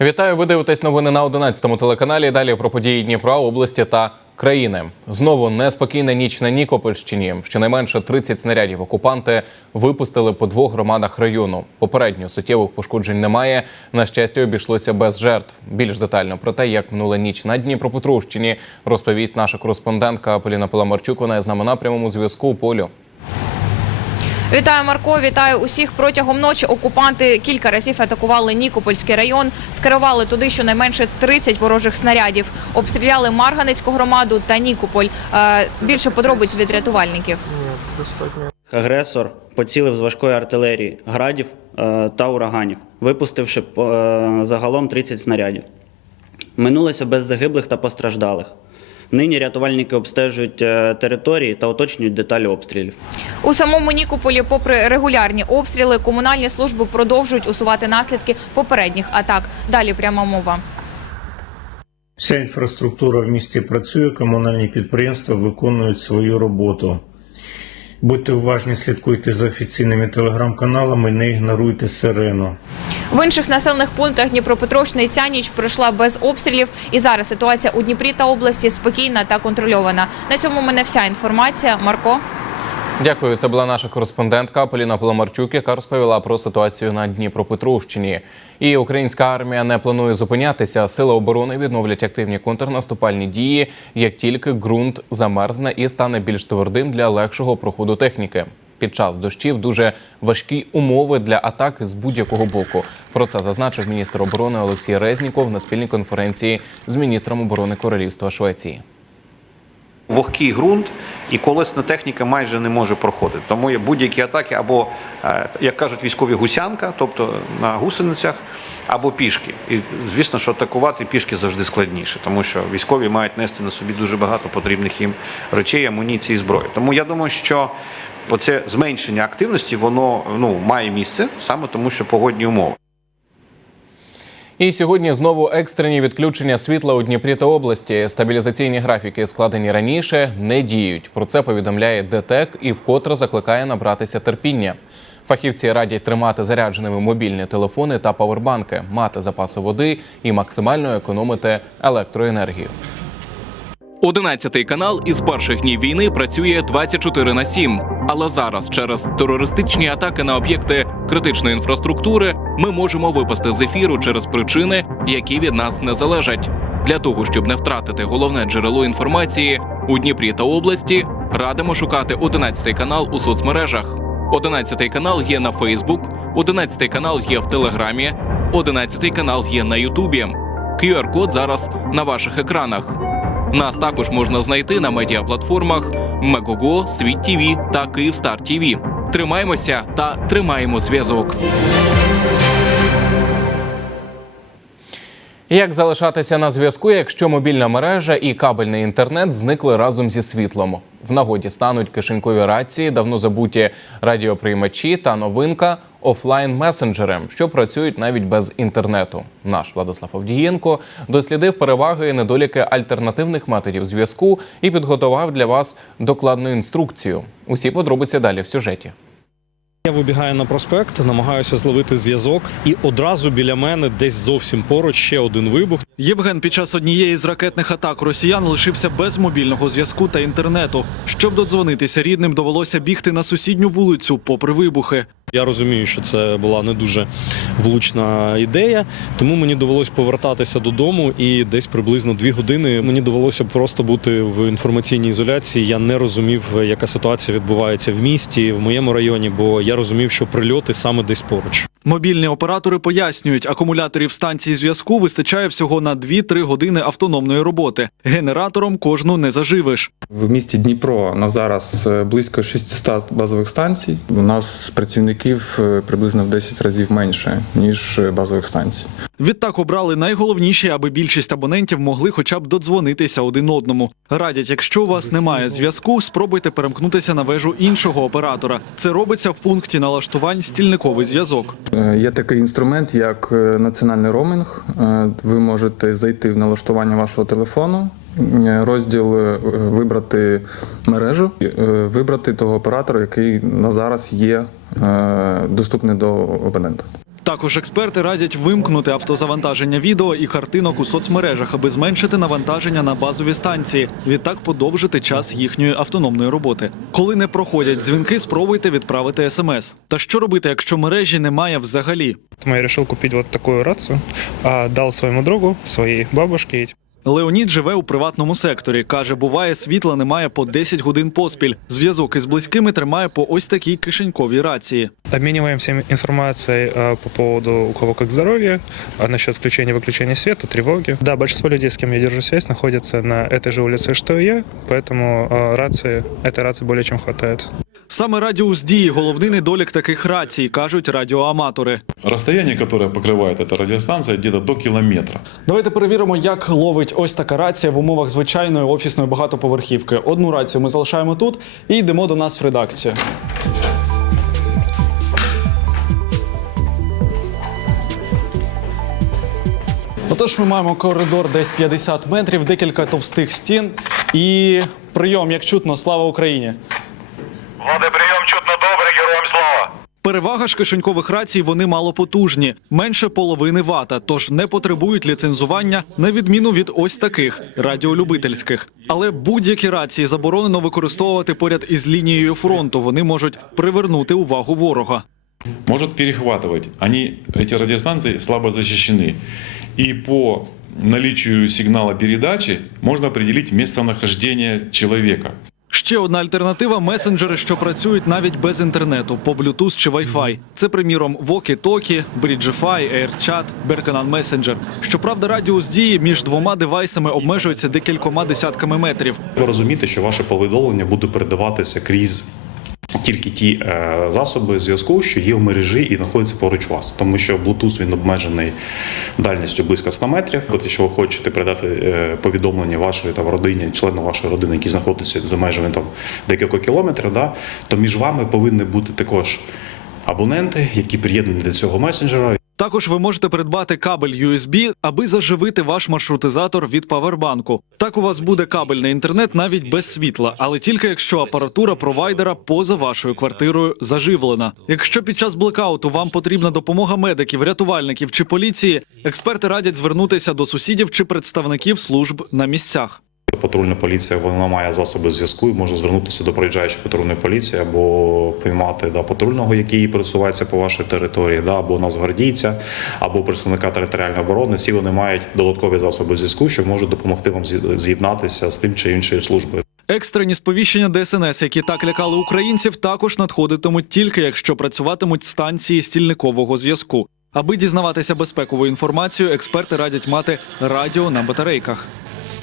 Вітаю, ви дивитесь новини на 11-му телеканалі. Далі про події Дніпра, області та країни. Знову неспокійна ніч на Нікопольщині. Щонайменше 30 снарядів окупанти випустили по двох громадах району. Попередньо суттєвих пошкоджень немає. На щастя, обійшлося без жертв. Більш детально про те, як минула ніч на Дніпропетровщині, розповість наша кореспондентка Поліна Паламарчук. Вона з нами на прямому зв'язку. Полю. Вітаю, Марко. Вітаю усіх. Протягом ночі окупанти кілька разів атакували Нікопольський район, скерували туди щонайменше 30 ворожих снарядів. Обстріляли Марганецьку громаду та Нікополь. Е, Більше подробиць від рятувальників. Агресор поцілив з важкої артилерії, градів е, та ураганів, випустивши е, загалом 30 снарядів. Минулося без загиблих та постраждалих. Нині рятувальники обстежують е, території та уточнюють деталі обстрілів. У самому Нікополі, попри регулярні обстріли, комунальні служби продовжують усувати наслідки попередніх атак. Далі пряма мова. Вся інфраструктура в місті працює, комунальні підприємства виконують свою роботу. Будьте уважні, слідкуйте за офіційними телеграм-каналами, не ігноруйте сирену. В інших населених пунктах Дніпропетровщини ця ніч пройшла без обстрілів. І зараз ситуація у Дніпрі та області спокійна та контрольована. На цьому мене вся інформація. Марко. Дякую. Це була наша кореспондентка Поліна Поломарчук, яка розповіла про ситуацію на Дніпропетровщині. І українська армія не планує зупинятися. Сили оборони відновлять активні контрнаступальні дії, як тільки ґрунт замерзне і стане більш твердим для легшого проходу техніки. Під час дощів дуже важкі умови для атаки з будь-якого боку. Про це зазначив міністр оборони Олексій Резніков на спільній конференції з міністром оборони Королівства Швеції. Вогкий ґрунт і колесна техніка майже не може проходити. Тому є будь-які атаки або, е, як кажуть військові, гусянка, тобто на гусеницях, або пішки. І звісно, що атакувати пішки завжди складніше, тому що військові мають нести на собі дуже багато потрібних їм речей, амуніції, зброї. Тому я думаю, що оце зменшення активності воно ну має місце саме тому, що погодні умови. І сьогодні знову екстрені відключення світла у Дніпрі та області. Стабілізаційні графіки, складені раніше, не діють. Про це повідомляє ДТЕК і вкотре закликає набратися терпіння. Фахівці радять тримати зарядженими мобільні телефони та павербанки, мати запаси води і максимально економити електроенергію. 11 канал із перших днів війни працює 24 на 7. Але зараз, через терористичні атаки на об'єкти критичної інфраструктури, ми можемо випасти з ефіру через причини, які від нас не залежать. Для того щоб не втратити головне джерело інформації у Дніпрі та області, радимо шукати 11 канал у соцмережах. 11 канал є на Фейсбук, 11 канал є в Телеграмі, 11 канал є на Ютубі. QR-код зараз на ваших екранах. Нас також можна знайти на медіаплатформах Мегого, Світ ТВ та Київстар ТВ. Тримаємося та тримаємо зв'язок. Як залишатися на зв'язку, якщо мобільна мережа і кабельний інтернет зникли разом зі світлом? В нагоді стануть кишенькові рації, давно забуті радіоприймачі та новинка офлайн месенджери, що працюють навіть без інтернету. Наш Владислав Авдієнко дослідив переваги і недоліки альтернативних методів зв'язку і підготував для вас докладну інструкцію. Усі подробиці далі в сюжеті. Я вибігаю на проспект, намагаюся зловити зв'язок, і одразу біля мене, десь зовсім поруч, ще один вибух. Євген під час однієї з ракетних атак росіян лишився без мобільного зв'язку та інтернету. Щоб додзвонитися рідним, довелося бігти на сусідню вулицю, попри вибухи. Я розумію, що це була не дуже влучна ідея, тому мені довелося повертатися додому, і десь приблизно дві години мені довелося просто бути в інформаційній ізоляції. Я не розумів, яка ситуація відбувається в місті, в моєму районі, бо я розумів, що прильоти саме десь поруч. Мобільні оператори пояснюють, акумуляторів станції зв'язку вистачає всього на 2-3 години автономної роботи. Генератором кожну не заживиш. В місті Дніпро на зараз е, близько 600 базових станцій. У нас працівників е, приблизно в 10 разів менше ніж е, базових станцій. Відтак обрали найголовніші, аби більшість абонентів могли хоча б додзвонитися один одному. Радять, якщо у вас немає зв'язку, спробуйте перемкнутися на вежу іншого оператора. Це робиться в пункті налаштувань стільниковий зв'язок. Е, Є такий інструмент, як е, національний роумінг. Е, Ви можете зайти в налаштування вашого телефону, розділ вибрати мережу, вибрати того оператора, який на зараз є доступний до абонента. Також експерти радять вимкнути автозавантаження відео і картинок у соцмережах, аби зменшити навантаження на базові станції. Відтак подовжити час їхньої автономної роботи. Коли не проходять дзвінки, спробуйте відправити смс. Та що робити, якщо мережі немає взагалі? Я вирішив купити вот таку рацію, а, дав своєму другу, своїй бабушке. Леонід живе у приватному секторі. Каже, буває, світла немає по 10 годин поспіль. Зв'язок із близькими тримає по ось такій кишеньковій рації. Обмениваемся информацией а, по поводу у кого как здоровье, а насчет включения-выключения света, тревоги. Да, большинство людей, с кем я держу связь, находятся на этой же улице, что и я, поэтому а, рации, этой рации более чем хватает. Саме радіус дії головний недолік таких рацій, кажуть радіоаматори. Расстояние, которое покрывает эта радиостанция, где-то до километра. Давайте перевіримо, як ловить ось така рація в умовах звичайної офісної багатоповерхівки. Одну рацію ми залишаємо тут і йдемо до нас в редакцію. Отож, ми маємо коридор десь 50 метрів, декілька товстих стін і прийом, як чутно, слава Україні. Влади, прийом чутно добре, героям слава. Перевага ж кишенькових рацій вони малопотужні, менше половини вата, тож не потребують ліцензування на відміну від ось таких радіолюбительських. Але будь-які рації заборонено використовувати поряд із лінією фронту. Вони можуть привернути увагу ворога. Может перехватывать. Они, эти радиостанции, слабо защищены. И по наличию сигнала передачи можно определить местонахождение человека. Ще одна альтернатива месенджери, що працюють навіть без інтернету по Bluetooth чи Wi-Fi. Це, приміром, Walkie-Talkie, Bridgefy, AirChat, Berkenan Messenger. Щоправда, радіус дії між двома девайсами обмежується декількома десятками метрів. Ви розумієте, що ваше повідомлення буде передаватися крізь тільки ті е, засоби зв'язку, що є в мережі і знаходяться поруч вас, тому що Bluetooth він обмежений дальністю близько 100 метрів. Тобто, якщо ви хочете передати е, повідомлення вашої там родині, члену вашої родини, які знаходяться за межами там декілька кілометрів, да, то між вами повинні бути також абоненти, які приєднані до цього месенджера. Також ви можете придбати кабель USB, аби заживити ваш маршрутизатор від павербанку. Так у вас буде кабельний інтернет навіть без світла, але тільки якщо апаратура провайдера поза вашою квартирою заживлена. Якщо під час блекауту вам потрібна допомога медиків, рятувальників чи поліції, експерти радять звернутися до сусідів чи представників служб на місцях. Патрульна поліція вона має засоби зв'язку і може звернутися до проїжджаючої патрульної поліції або піймати да, патрульного, який пересувається по вашій території, да, або нацгвардійця, або представника територіальної оборони. Всі вони мають додаткові засоби зв'язку, що можуть допомогти вам з'єднатися з тим чи іншою службою. Екстрені сповіщення ДСНС, які так лякали українців, також надходитимуть тільки якщо працюватимуть станції стільникового зв'язку. Аби дізнаватися безпекову інформацію, експерти радять мати радіо на батарейках.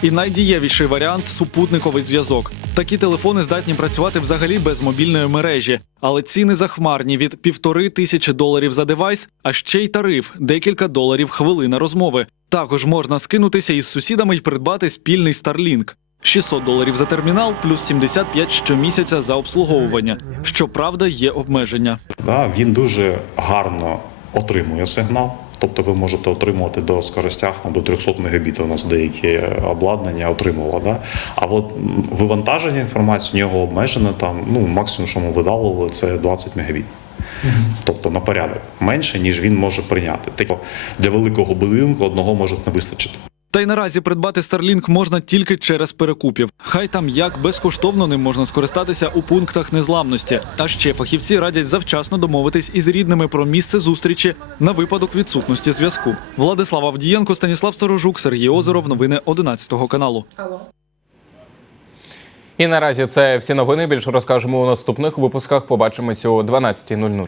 І найдієвіший варіант супутниковий зв'язок. Такі телефони здатні працювати взагалі без мобільної мережі, але ціни захмарні від півтори тисячі доларів за девайс, а ще й тариф декілька доларів хвилина розмови. Також можна скинутися із сусідами й придбати спільний Starlink. 600 доларів за термінал, плюс 75 щомісяця за обслуговування. Щоправда, є обмеження. Да, він дуже гарно отримує сигнал. Тобто ви можете отримувати до скоростях там, до 300 мегабіт. У нас деякі обладнання отримувало. Да? А от вивантаження інформації у нього обмежене там, ну, максимум, що ми видалили, це 20 мегабіт. Тобто на порядок менше, ніж він може прийняти. Тобто для великого будинку одного може не вистачити. Та й наразі придбати Starlink можна тільки через перекупів. Хай там як безкоштовно ним можна скористатися у пунктах незламності. А ще фахівці радять завчасно домовитись із рідними про місце зустрічі на випадок відсутності зв'язку. Владислав Авдієнко, Станіслав Сторожук, Сергій Озеров. Новини 11 каналу. І наразі це всі новини. Більше розкажемо у наступних випусках. Побачимось о 12.00.